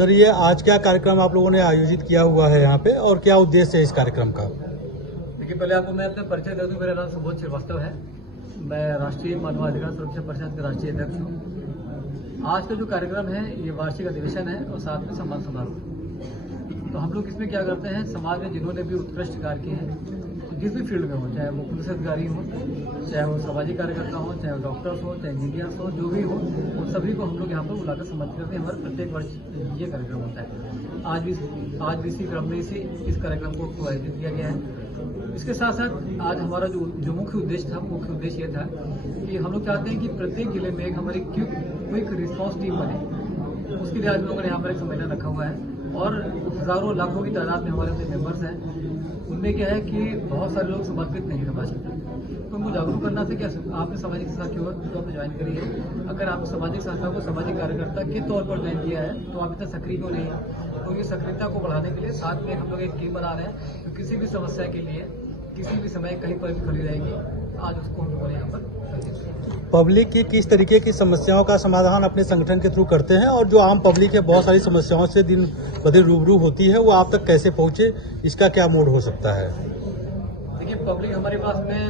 Sir, ये आज क्या कार्यक्रम आप लोगों ने आयोजित किया हुआ है यहाँ पे और क्या उद्देश्य है इस कार्यक्रम का? देखिए, पहले आपको मैं अपना परिचय दे दूं। मेरा नाम सुबोध श्रीवास्तव है। मैं राष्ट्रीय मानवाधिकार सुरक्षा परिषद के राष्ट्रीय अध्यक्ष हूँ। आज का जो कार्यक्रम है ये वार्षिक अधिवेशन है और साथ में सम्मान समारोह। तो हम लोग इसमें क्या करते हैं, समाज में जिन्होंने भी उत्कृष्ट कार्य किए हैं जिस भी फील्ड में हो, चाहे वो पुलिस अधिकारी हो, चाहे वो सामाजिक कार्यकर्ता हो, चाहे वो डॉक्टर्स हो, चाहे इंजीनियर्स हो, जो भी हो, उन सभी को हम लोग यहाँ पर बुलाकर सम्मानित करते हैं। हमारे प्रत्येक वर्ष ये कार्यक्रम होता है। आज भी इसी क्रम में इस कार्यक्रम को आयोजित किया गया है। इसके साथ साथ आज हमारा जो मुख्य उद्देश्य था, मुख्य उद्देश्य ये था कि हम लोग चाहते हैं कि प्रत्येक जिले में एक हमारी क्विक रिस्पॉन्स टीम बने। उसके लिए आज लोगों ने यहाँ पर एक सम्मेलन रखा हुआ है और हजारों लाखों की तादाद में हमारे मेंबर्स हैं। उनमें क्या है कि बहुत सारे लोग समर्पित नहीं कर पा सकते, तो उनको जागरूक करना से क्या आपने सामाजिक संस्था क्यों आपने ज्वाइन करी है। अगर आप सामाजिक संस्था को सामाजिक कार्यकर्ता के तौर पर ज्वाइन किया है तो आप इतना सक्रिय क्यों नहीं है। तो ये सक्रियता को बढ़ाने के लिए साथ में हम लोग एक टीम बना रहे हैं जो किसी भी समस्या के लिए किसी भी समय कहीं पर भी खड़ी रहेगी। आज उसको हम लोग यहाँ पर पब्लिक की किस तरीके की समस्याओं का समाधान अपने संगठन के थ्रू करते हैं और जो आम पब्लिक है बहुत सारी समस्याओं से दिन ब दिन रूबरू होती है, वो आप तक कैसे पहुंचे, इसका क्या मोड हो सकता है? देखिए, पब्लिक हमारे पास में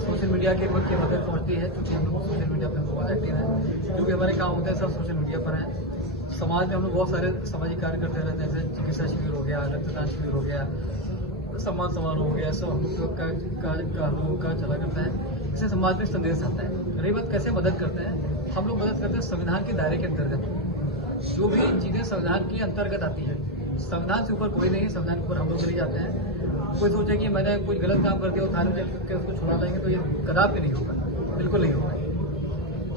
सोशल मीडिया के मदद पहुंचती है, क्योंकि हम लोग सोशल मीडिया पर बहुत एक्टिव हैं। जो भी हमारे काम होते हैं सब सोशल मीडिया पर हैं। समाज में हम लोग बहुत सारे सामाजिक कार्य करते रहते हैं, जैसे चिकित्सा शिविर हो गया, रक्तदान शिविर हो गया, सम्मान समारोह हो गया, सब हम लोग का चला करता है। इससे समाज में संदेश आता है। रही बात कैसे मदद करते हैं, हम लोग मदद करते हैं संविधान के दायरे के अंतर्गत। जो भी चीजें संविधान के अंतर्गत आती है, संविधान से ऊपर कोई नहीं है, संविधान के ऊपर हम लोग चले जाते हैं। कोई सोचे कि मैंने कुछ गलत काम कर दिया और थाने में के उसको छोड़ा देंगे, तो ये कदापि नहीं होगा, बिल्कुल नहीं होगा।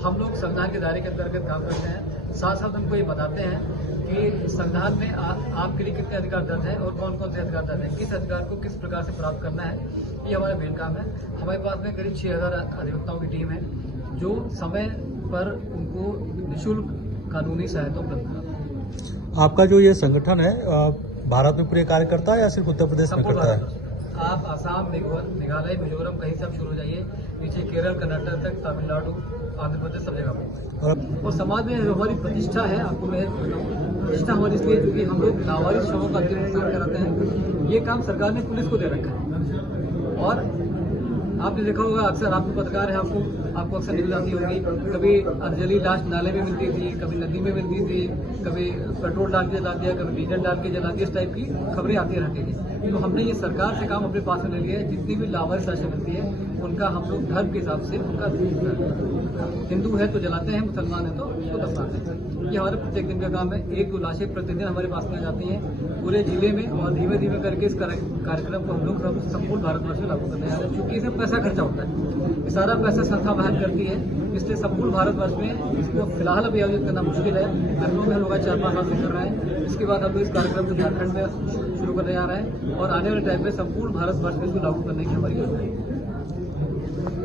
हम लोग संविधान के दायरे के अंतर्गत काम करते हैं। साथ साथ हमको ये बताते हैं कि संविधान में आपके लिए कितने अधिकार दर्ज हैं और कौन कौन से अधिकार दर्ज हैं, किस अधिकार को किस प्रकार से प्राप्त करना है, ये हमारा मेन काम है। हमारे पास में करीब 6000 अधिवक्ताओं की टीम है जो समय पर उनको निःशुल्क कानूनी सहायता उपलब्ध कराती है। आपका जो ये संगठन है भारत में पूरे कार्य करता है या सिर्फ उत्तर प्रदेश में करता है? आप आसाम, मेघालय, मिजोरम कहीं से आप शुरू हो जाइए, नीचे केरल, कर्नाटक तक, तमिलनाडु, आंध्र प्रदेश, सब जगह पर। और समाज में हमारी प्रतिष्ठा है, आपको मैं बताऊँ, प्रतिष्ठा हमारी इसलिए क्योंकि हम लोग लावारिस शवों का अंतिम संस्कार कराते हैं। ये काम सरकार ने पुलिस को दे रखा है। और आपने देखा होगा, अक्सर आपको पत्रकार है, आपको अक्सर न्यूज आती होगी, कभी जली लाश नाले में मिलती थी, कभी नदी में मिलती थी, कभी पेट्रोल डाल के जला दिया, कभी डीजल डाल के जला दिया, इस टाइप की खबरें आती रहती थी। तो हमने ये सरकार से काम अपने पास में ले लिया है। जितनी भी लावारिस लाशें मिलती है उनका हम लोग धर्म के हिसाब से, उनका हिंदू है तो जलाते हैं, मुसलमान है तो उसको दफनाते हैं। ये हमारे प्रत्येक दिन का काम है। 1-2 लाशें प्रतिदिन हमारे पास में आ जाती हैं पूरे जिले में, और धीमे धीमे करके इस कार्यक्रम को हम लोग संपूर्ण भारतवर्ष में लागू करने जा रहे हैं। क्योंकि इसमें पैसा खर्चा होता है, ये सारा पैसा संस्था वहन करती है, इसलिए संपूर्ण भारतवर्ष में इसको फिलहाल अभी आयोजित करना मुश्किल है। लखनऊ में हम लोग 4-5 साल से कर रहे हैं। इसके बाद हम लोग इस कार्यक्रम को झारखंड में शुरू करने जा रहे हैं और आने वाले टाइम में संपूर्ण भारतवर्ष में इसको लागू करने की हमारी योजना है।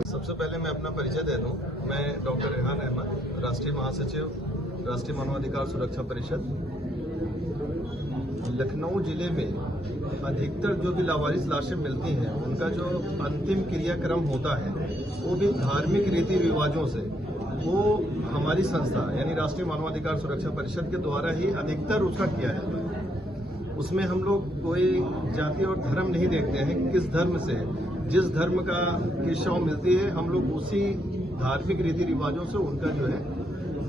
सबसे पहले मैं अपना परिचय दे दूं। मैं डॉक्टर रेहान अहमद, राष्ट्रीय महासचिव, राष्ट्रीय मानवाधिकार सुरक्षा परिषद। लखनऊ जिले में अधिकतर जो भी लावारिस लाशें मिलती हैं उनका जो अंतिम क्रियाक्रम होता है वो भी धार्मिक रीति रिवाजों से, वो हमारी संस्था यानी राष्ट्रीय मानवाधिकार सुरक्षा परिषद के द्वारा ही अधिकतर उसका किया जाता है। उसमें हम लोग कोई जाति और धर्म नहीं देखते हैं। किस धर्म से जिस धर्म की शव मिलती है, हम लोग उसी धार्मिक रीति रिवाजों से उनका जो है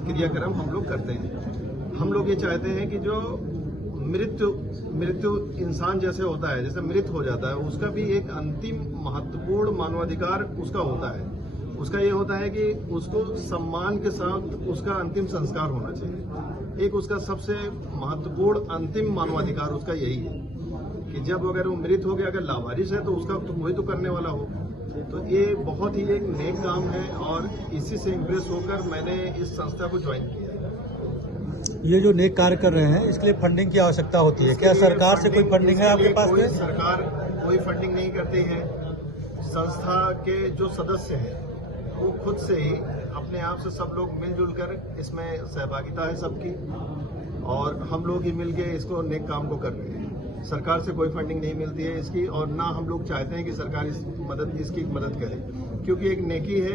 क्रियाक्रम हम लोग करते हैं। हम लोग ये चाहते हैं कि जो मृत्यु इंसान जैसे होता है, जैसे मृत हो जाता है, उसका भी एक अंतिम महत्वपूर्ण मानवाधिकार उसका होता है। उसका ये होता है कि उसको सम्मान के साथ उसका अंतिम संस्कार होना चाहिए। एक उसका सबसे महत्वपूर्ण अंतिम मानवाधिकार उसका यही है कि जब अगर वो मृत हो गया, अगर लावारिस है तो उसका तो वही तो करने वाला हो। तो ये बहुत ही एक नेक काम है और इसी से इम्प्रेस होकर मैंने इस संस्था को ज्वाइन किया। ये जो नेक कार्य कर रहे हैं, इसके लिए फंडिंग की आवश्यकता होती है क्या? सरकार से कोई फंडिंग है आपके पास में? सरकार कोई फंडिंग नहीं करती है। संस्था के जो सदस्य हैं वो खुद से ही अपने आप से सब लोग मिलजुल कर इसमें सहभागिता है सबकी, और हम लोग ही मिलके इसको नेक काम को कर रहे हैं। सरकार से कोई फंडिंग नहीं मिलती है इसकी, और ना हम लोग चाहते हैं कि सरकार इसकी मदद करे, क्योंकि एक नेकी है।